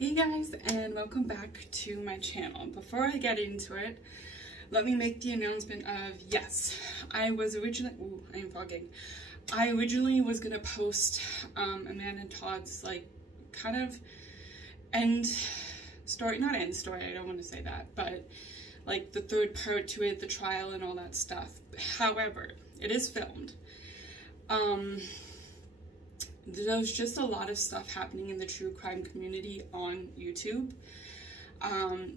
Hey guys, and welcome back to my channel. Before I get into it, let me make the announcement of, yes, I originally was gonna post Amanda and Todd's kind of end story, not end story, I don't want to say that, but like the third part to it, the trial and all that stuff. However, it is filmed. There's just a lot of stuff happening in the true crime community on YouTube,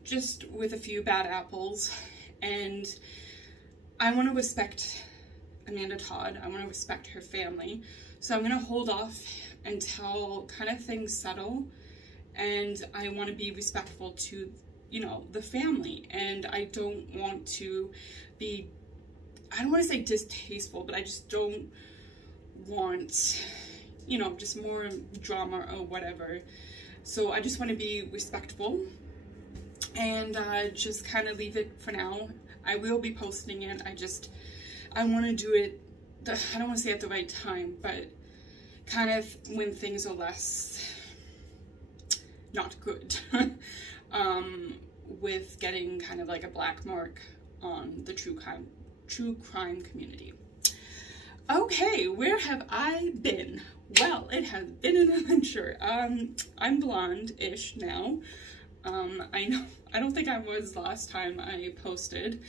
just with a few bad apples, and I want to respect Amanda Todd. I want to respect her family, so I'm going to hold off until kind of things settle, and I want to be respectful to, you know, the family, and I don't want to be, I don't want to say distasteful, but I just don't want, you know, just more drama or whatever. So I just want to be respectful and just kind of leave it for now. I will be posting it. I want to do it, I don't want to say at the right time, but kind of when things are less not good with getting kind of like a black mark on the true crime community. Okay, where have I been? Well, it has been an adventure. I'm blonde-ish now. I don't think I was last time I posted.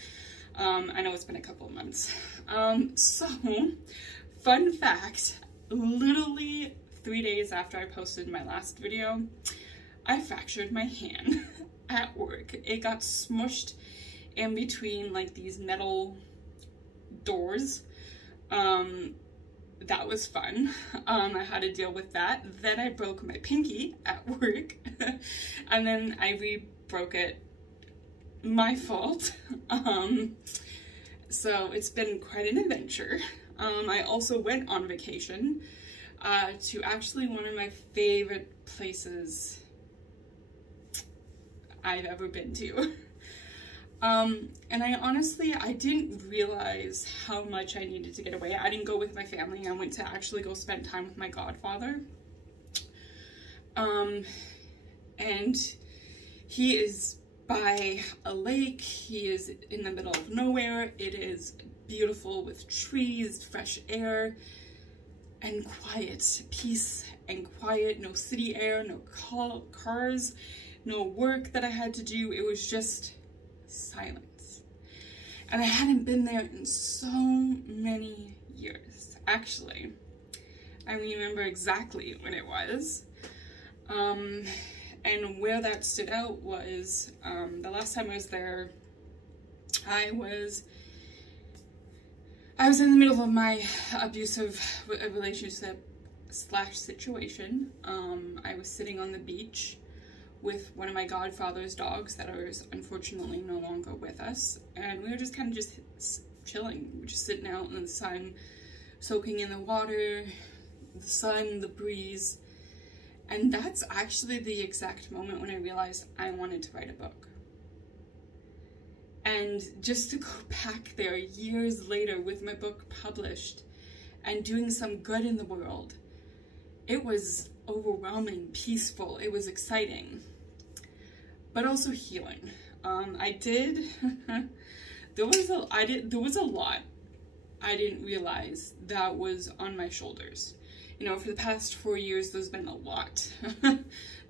I know it's been a couple of months. So, fun fact, literally 3 days after I posted my last video, I fractured my hand at work. It got smushed in between like these metal doors. That was fun. I had to deal with that. Then I broke my pinky at work, and then I re-broke it. My fault. So it's been quite an adventure. I also went on vacation to actually one of my favorite places I've ever been to. And I didn't realize how much I needed to get away. I didn't go with my family. I went to actually go spend time with my godfather. And he is by a lake. He is in the middle of nowhere. It is beautiful with trees, fresh air, and quiet. Peace and quiet. No city air, no cars, no work that I had to do. It was just silence. And I hadn't been there in so many years. Actually, I remember exactly when it was. And where that stood out was the last time I was there, I was in the middle of my abusive relationship / situation. I was sitting on the beach with one of my godfather's dogs that are unfortunately no longer with us, and we were just kind of just chilling. We were just sitting out in the sun, soaking in the water, the sun, the breeze, and that's actually the exact moment when I realized I wanted to write a book. And just to go back there years later with my book published and doing some good in the world, it was overwhelming, peaceful, it was exciting, but also healing. There was a lot I didn't realize that was on my shoulders. You know, for the past 4 years, there's been a lot.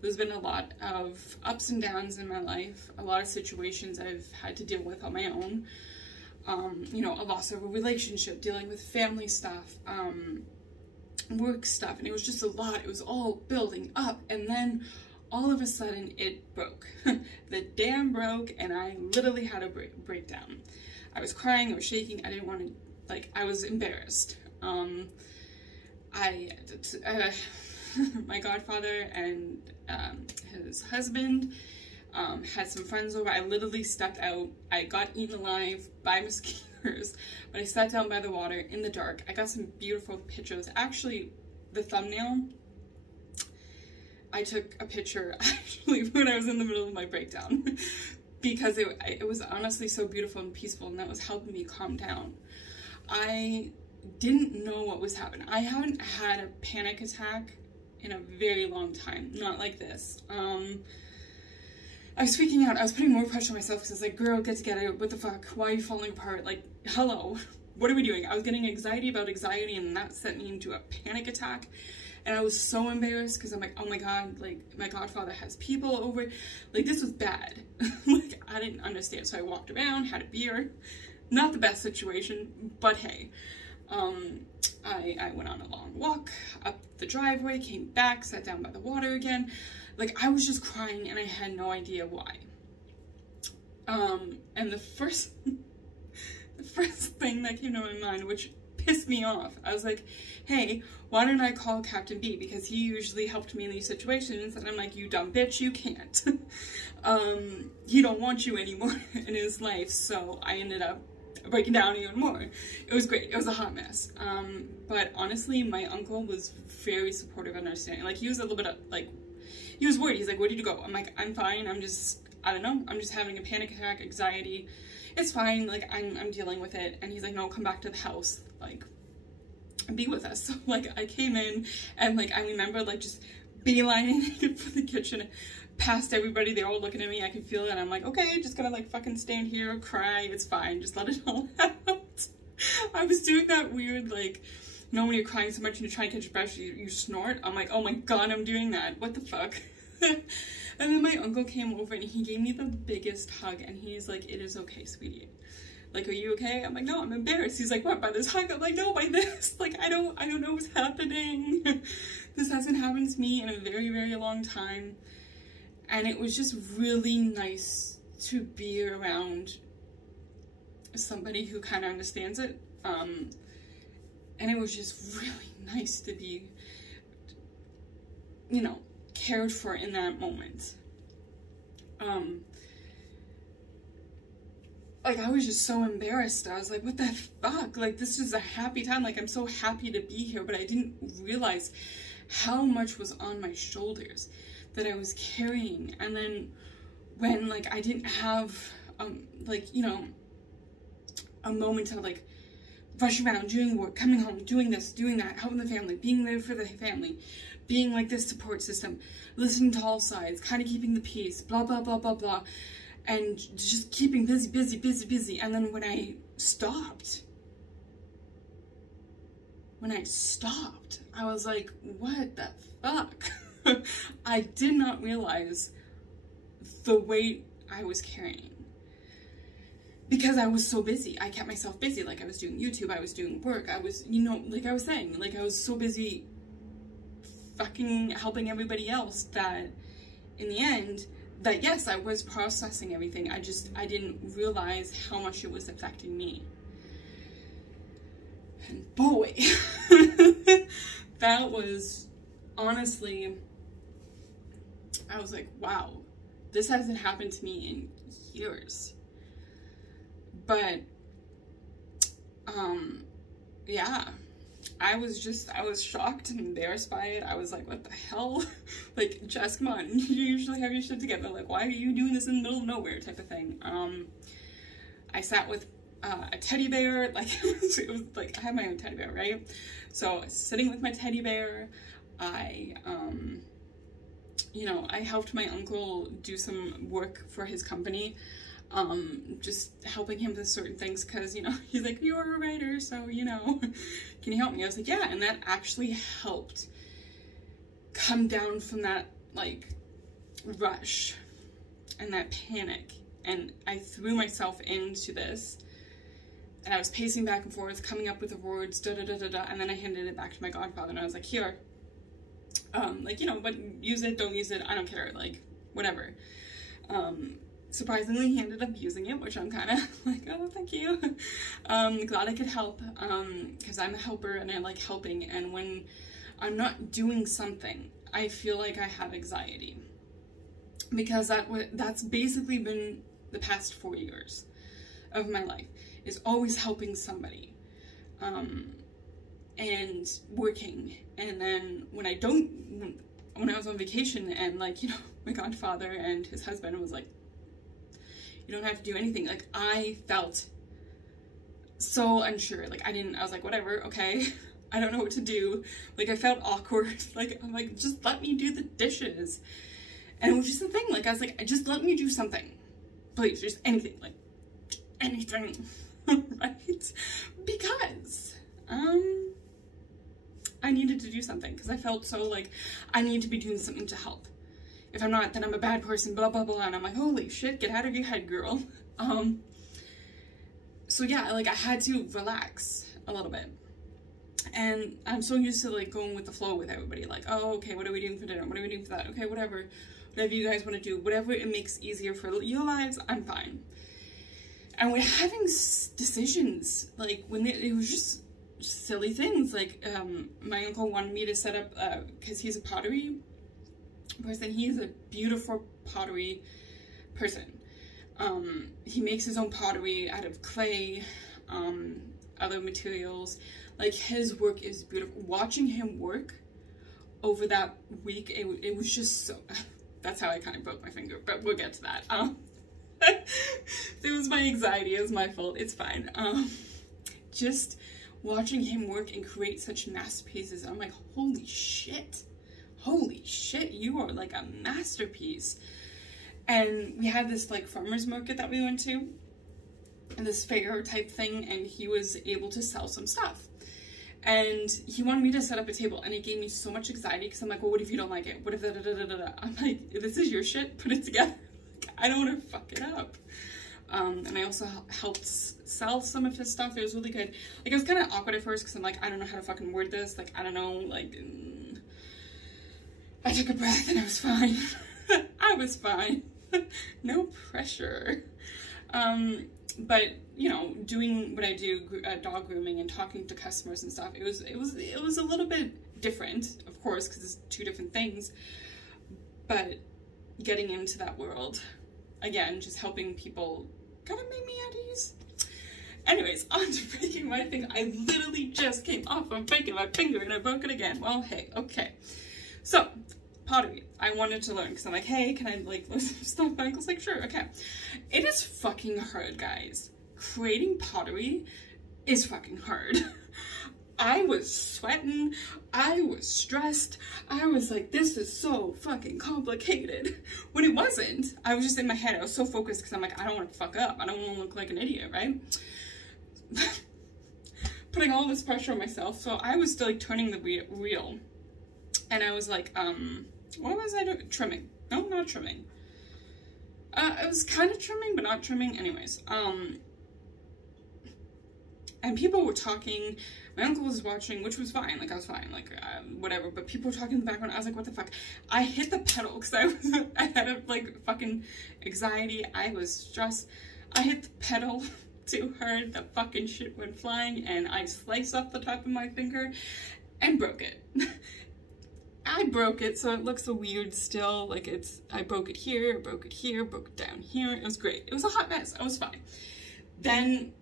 There's been a lot of ups and downs in my life, a lot of situations I've had to deal with on my own. You know, a loss of a relationship, dealing with family stuff, work stuff, and it was just a lot. It was all building up, and then all of a sudden it broke. The dam broke, and I literally had a breakdown. I was crying, I was shaking, I didn't want to, like, I was embarrassed. My godfather and his husband had some friends over. I literally stepped out. I got eaten alive by mosquitoes, but I sat down by the water in the dark. I got some beautiful pictures. Actually, the thumbnail, I took a picture actually when I was in the middle of my breakdown because it was honestly so beautiful and peaceful, and that was helping me calm down. I didn't know what was happening. I haven't had a panic attack in a very long time. Not like this. I was freaking out. I was putting more pressure on myself because I was like, girl, get together. What the fuck? Why are you falling apart? Like, hello. What are we doing? I was getting anxiety about anxiety, and that sent me into a panic attack. And I was so embarrassed because I'm like, oh my God, like, my godfather has people over. Like, this was bad. Like, I didn't understand. So I walked around, had a beer. Not the best situation, but hey. I went on a long walk up the driveway, came back, sat down by the water again. Like, I was just crying and I had no idea why. And the first thing that came to my mind, which pissed me off, I was like, hey, why don't I call Captain B? Because he usually helped me in these situations. And I'm like, you dumb bitch, you can't. He don't want you anymore in his life. So I ended up breaking down even more. It was great. It was a hot mess. But honestly, my uncle was very supportive and understanding. Like, he was a little bit of, like, he was worried. He's like, where did you go? I'm like, I'm fine. I'm just, I don't know. I'm just having a panic attack, anxiety. It's fine. Like, I'm dealing with it. And he's like, no, come back to the house. Like, be with us. So, like, I came in and, like, I remember, like, just beelining for the kitchen past everybody. They're all looking at me. I could feel it. And I'm like, okay, just gonna, like, fucking stand here, cry. It's fine. Just let it all out. I was doing that weird, like, you know, when you're crying so much and you're trying to catch your breath, you snort. I'm like, oh my God, I'm doing that. What the fuck? And then my uncle came over and he gave me the biggest hug. And he's like, it is okay, sweetie. Like, are you okay? I'm like, no, I'm embarrassed. He's like, what, by this hug? I'm like, no, by this. Like, I don't know what's happening. This hasn't happened to me in a very, very long time. And it was just really nice to be around somebody who kind of understands it. And it was just really nice to be, you know, cared for in that moment. Like, I was just so embarrassed. I was like, what the fuck? Like, this is a happy time. Like, I'm so happy to be here, but I didn't realize how much was on my shoulders that I was carrying. And then when, like, I didn't have, like, you know, a moment to, like, rush around, doing work, coming home, doing this, doing that, helping the family, being there for the family, being, like, this support system, listening to all sides, kind of keeping the peace, blah, blah, blah, blah, blah. And just keeping busy, busy, busy, busy. And then when I stopped, I was like, what the fuck? I did not realize the weight I was carrying. Because I was so busy. I kept myself busy. Like, I was doing YouTube, I was doing work, I was, you know, like I was saying, like, I was so busy fucking helping everybody else that in the end, that yes, I was processing everything. I didn't realize how much it was affecting me. And boy, that was honestly, I was like, wow, this hasn't happened to me in years. But, yeah. I was shocked and embarrassed by it. I was like, what the hell? Like, Jess, come on, you usually have your shit together. Like, why are you doing this in the middle of nowhere type of thing? I sat with a teddy bear. Like, it was like, I had my own teddy bear, right? So, sitting with my teddy bear, you know, I helped my uncle do some work for his company. Just helping him with certain things, because, you know, he's like, you're a writer, so, you know, can you help me? I was like, yeah, and that actually helped come down from that, like, rush and that panic, and I threw myself into this, and I was pacing back and forth, coming up with the words, da-da-da-da-da, and then I handed it back to my godfather, and I was like, here, like, you know, but use it, don't use it, I don't care, like, whatever. Surprisingly, he ended up using it, which I'm kind of like, oh, thank you. Glad I could help, because I'm a helper and I like helping, and when I'm not doing something, I feel like I have anxiety. Because that's basically been the past 4 years of my life, is always helping somebody, and working. And then when I was on vacation, and, like, you know, my godfather and his husband was like, you don't have to do anything. Like, I felt so unsure. Like, I was like, whatever, okay. I don't know what to do. Like, I felt awkward. Like, I'm like, just let me do the dishes. And it was just the thing, like, I was like, just let me do something. Please, just anything, like, anything, right? Because, I needed to do something, because I felt so, like, I need to be doing something to help. If I'm not, then I'm a bad person, blah, blah, blah, and I'm like, holy shit, get out of your head, girl. So yeah, like, I had to relax a little bit. And I'm so used to, like, going with the flow with everybody, like, oh, okay, what are we doing for dinner? What are we doing for that? Okay, whatever you guys want to do, whatever it makes easier for your lives, I'm fine. And we're having decisions, like, when it was just silly things, like, my uncle wanted me to set up, because he's a pottery person, he's a beautiful pottery person. He makes his own pottery out of clay, other materials. Like, his work is beautiful. Watching him work over that week, it was just so, that's how I kind of broke my finger, but we'll get to that. It was my anxiety, it was my fault, it's fine. Just watching him work and create such masterpieces, I'm like, holy shit, you are like a masterpiece. And we had this, like, farmer's market that we went to, this fair type thing, and he was able to sell some stuff. And he wanted me to set up a table, and it gave me so much anxiety, because I'm like, well, what if you don't like it? What if da-da-da-da-da-da? I'm like, this is your shit, put it together. I don't want to fuck it up. And I also helped sell some of his stuff. It was really good. Like, it was kind of awkward at first, because I'm like, I don't know how to fucking word this. Like, I don't know, like, I took a breath, and I was fine. I was fine. No pressure. But, you know, doing what I do, dog grooming and talking to customers and stuff, it was a little bit different, of course, because it's two different things. But getting into that world, again, just helping people kind of made me at ease. Anyways, on to breaking my finger. I literally just came off of breaking my finger and I broke it again. Well, hey, okay. So, pottery. I wanted to learn because I'm like, hey, can I, like, learn some stuff? My uncle's like, sure, okay. It is fucking hard, guys. Creating pottery is fucking hard. I was sweating. I was stressed. I was like, this is so fucking complicated. When it wasn't, I was just in my head. I was so focused because I'm like, I don't want to fuck up. I don't want to look like an idiot, right? Putting all this pressure on myself. So I was still, like, turning the wheel. And I was like, what was I doing? Trimming. No, not trimming. It was kind of trimming, but not trimming. Anyways, and people were talking. My uncle was watching, which was fine. Like, I was fine. Like, whatever. But people were talking in the background. I was like, what the fuck? I hit the pedal because I had a, like, fucking anxiety. I was stressed. I hit the pedal too hard. The fucking shit went flying. And I sliced off the top of my finger and broke it. I broke it, so it looks weird still. Like, I broke it here, broke it down here. It was great. It was a hot mess. I was fine. Then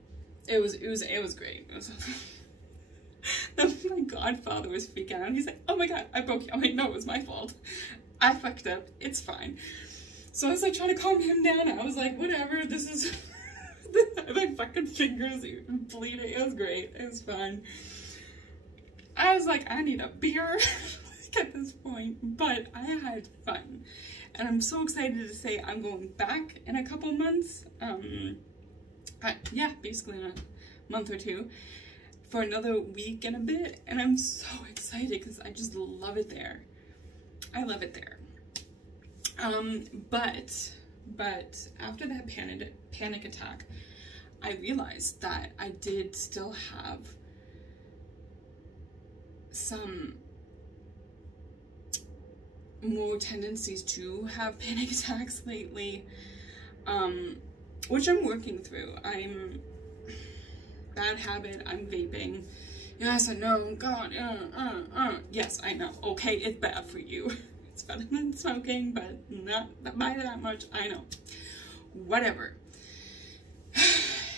it was great. It was then my godfather was freaking out. He's like, oh my god, I broke you. I'm like, no, it was my fault. I fucked up. It's fine. So I was like trying to calm him down. I was like, whatever, this is my fucking fingers bleeding. It was great. It was fine. I was like, I need a beer at this point, but I had fun. And I'm so excited to say I'm going back in a couple months. Yeah, basically in a month or two. For another week and a bit, and I'm so excited because I just love it there. I love it there. But after that panic attack, I realized that I did still have some more tendencies to have panic attacks lately, which I'm working through. Bad habit, I'm vaping. Yes, I know, God, yes, I know, okay, it's bad for you. It's better than smoking, but not by that much, I know. Whatever.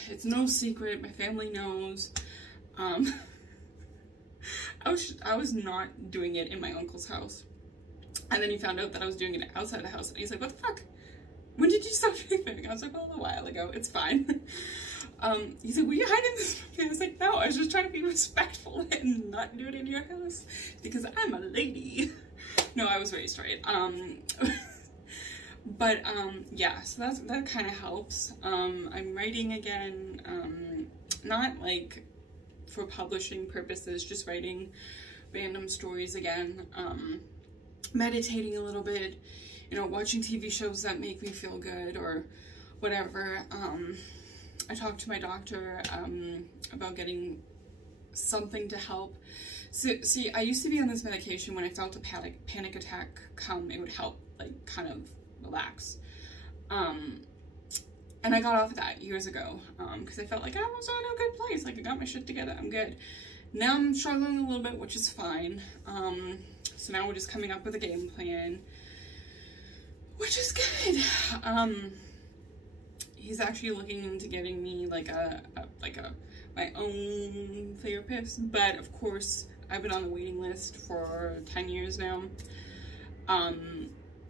It's no secret, my family knows. I was not doing it in my uncle's house. And then he found out that I was doing it outside the house, and he's like, what the fuck? when did you stop vaping? I was like, well, a while ago. It's fine. He's like, were you hiding this from me? I was like, no, I was just trying to be respectful and not do it in your house because I'm a lady. No, I was raised right. But yeah, so that kind of helps. I'm writing again, not like for publishing purposes, just writing random stories again, meditating a little bit, you know, watching TV shows that make me feel good or whatever. I talked to my doctor about getting something to help. So, see, I used to be on this medication. When I felt a panic attack come, it would help, like, kind of relax. And I got off of that years ago because I felt like I was in a good place. Like, I got my shit together. I'm good. Now I'm struggling a little bit, which is fine. So now we're just coming up with a game plan, which is good. He's actually looking into getting me like my own therapist, but of course I've been on the waiting list for 10 years now.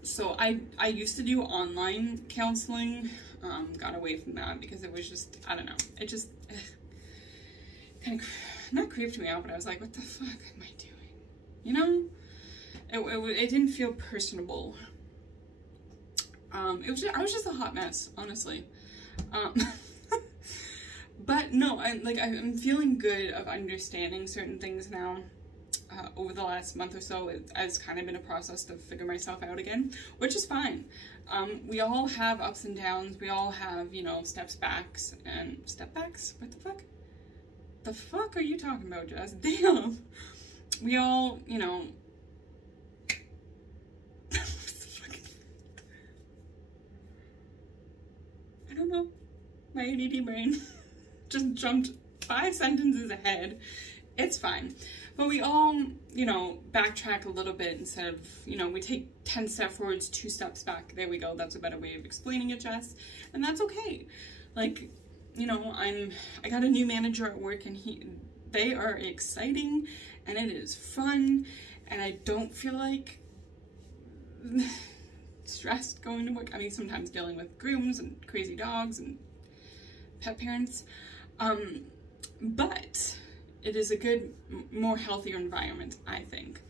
So I used to do online counseling, got away from that because it was just, I don't know, it just kind of, not creeped me out, but I was like, what the fuck am I doing? You know? It didn't feel personable. I was just a hot mess, honestly. But no, I'm feeling good of understanding certain things now. Over the last month or so, it's kind of been a process to figure myself out again, which is fine. We all have ups and downs. We all have, you know, step backs. What the fuck? The fuck are you talking about, Jess? Damn. We all, you know. I don't know. My ADD brain just jumped 5 sentences ahead. It's fine. But we all, you know, backtrack a little bit instead of, you know, we take 10 steps forwards, 2 steps back. There we go. That's a better way of explaining it, Jess. And that's okay. Like, you know, I got a new manager at work and they are exciting and it is fun and I don't feel like stressed going to work. I mean, sometimes dealing with grooms and crazy dogs and pet parents. But it is a good, more healthier environment, I think,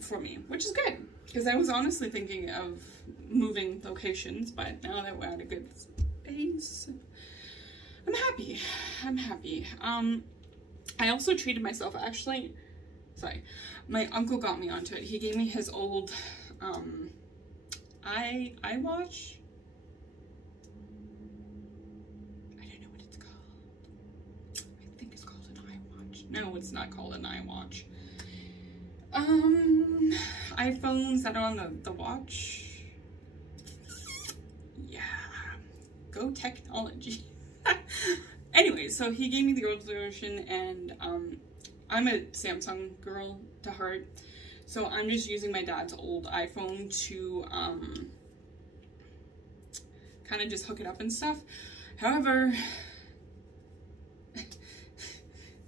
for me, which is good. Because I was honestly thinking of moving locations, but now that we're at a good space, I'm happy. I'm happy. I also treated myself, actually, sorry, my uncle got me onto it. He gave me his old, iWatch. I don't know what it's called. I think it's called an iWatch. No, it's not called an iWatch. iPhones that are on the watch. Yeah. Go technology. Anyway, so he gave me the old version and I'm a Samsung girl to heart. So I'm just using my dad's old iPhone to kind of just hook it up and stuff. However, it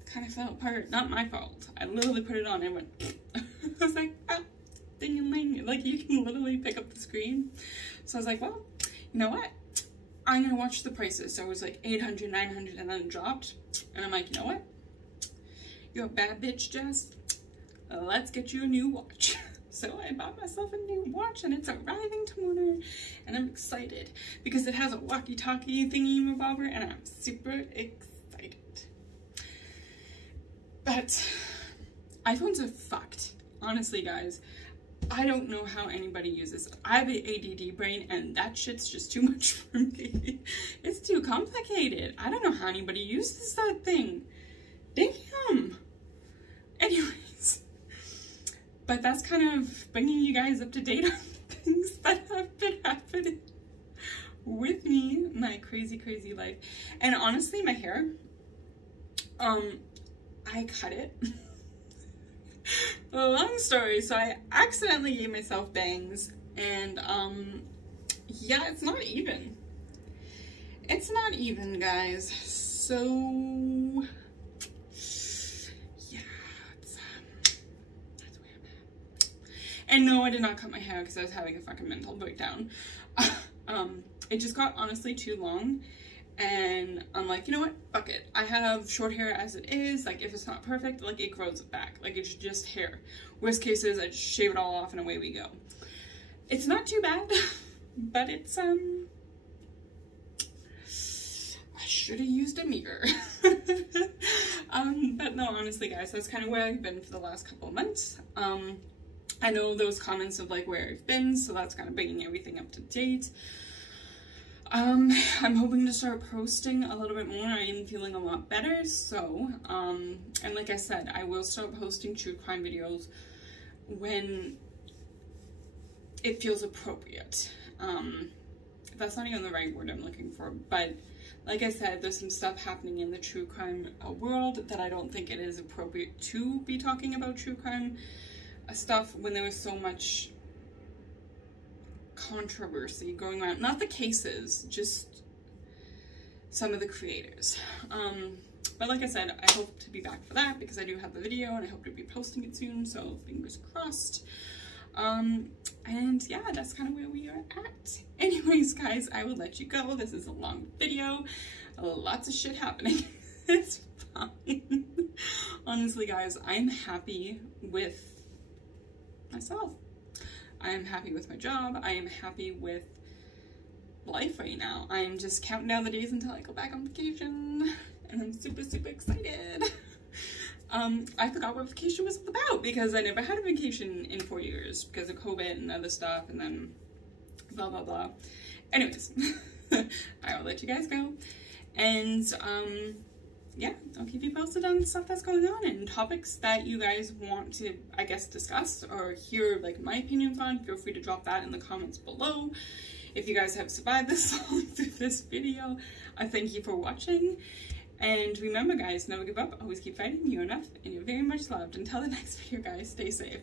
kind of fell apart. Not my fault. I literally put it on and went, I was like, ah, ding and ling. Like, you can literally pick up the screen. So I was like, well, you know what? I'm going to watch the prices. So it was like 800, 900, and then it dropped. And I'm like, you know what? You're a bad bitch, Jess. Let's get you a new watch. So I bought myself a new watch and it's arriving tomorrow and I'm excited because it has a walkie-talkie thingy revolver and I'm super excited. But iPhones are fucked. Honestly, guys, I don't know how anybody uses it. I have an ADD brain and that shit's just too much for me. It's too complicated. I don't know how anybody uses that thing. Damn. Anyways, but that's kind of bringing you guys up to date on things that have been happening with me, my crazy, crazy life. And honestly, my hair, I cut it. Long story, so I accidentally gave myself bangs, and yeah, it's not even. It's not even, guys. So yeah, that's where I'm at. And no, I did not cut my hair because I was having a fucking mental breakdown. It just got honestly too long, and I'm like, you know what, fuck it. I have short hair as it is. Like, if it's not perfect, like, it grows back. Like, it's just hair. Worst case is I just shave it all off and away we go. It's not too bad, but it's, I should have used a mirror. But no, honestly, guys, that's kind of where I've been for the last couple of months. I know those comments of, like, where I've been, so that's kind of bringing everything up to date. I'm hoping to start posting a little bit more. I am feeling a lot better, so, and like I said, I will start posting true crime videos when it feels appropriate. That's not even the right word I'm looking for, but like I said, there's some stuff happening in the true crime world that I don't think it is appropriate to be talking about true crime stuff when there was so much controversy going around. Not the cases, just some of the creators. But like I said, I hope to be back for that because I do have the video and I hope to be posting it soon, so fingers crossed. And yeah, that's kind of where we are at. Anyways, guys, I will let you go. This is a long video. Lots of shit happening. It's fine. Honestly, guys, I'm happy with myself. I am happy with my job. I am happy with life right now. I am just counting down the days until I go back on vacation, and I'm super, super excited. I forgot what vacation was about because I never had a vacation in 4 years because of COVID and other stuff, and then blah, blah, blah. Anyways, I will let you guys go. And, yeah, I'll keep you posted on stuff that's going on and topics that you guys want to, I guess, discuss or hear, like, my opinions on. Feel free to drop that in the comments below. If you guys have survived this long through this video, I thank you for watching. And remember, guys, never give up, always keep fighting. You're enough, and you're very much loved. Until the next video, guys, stay safe.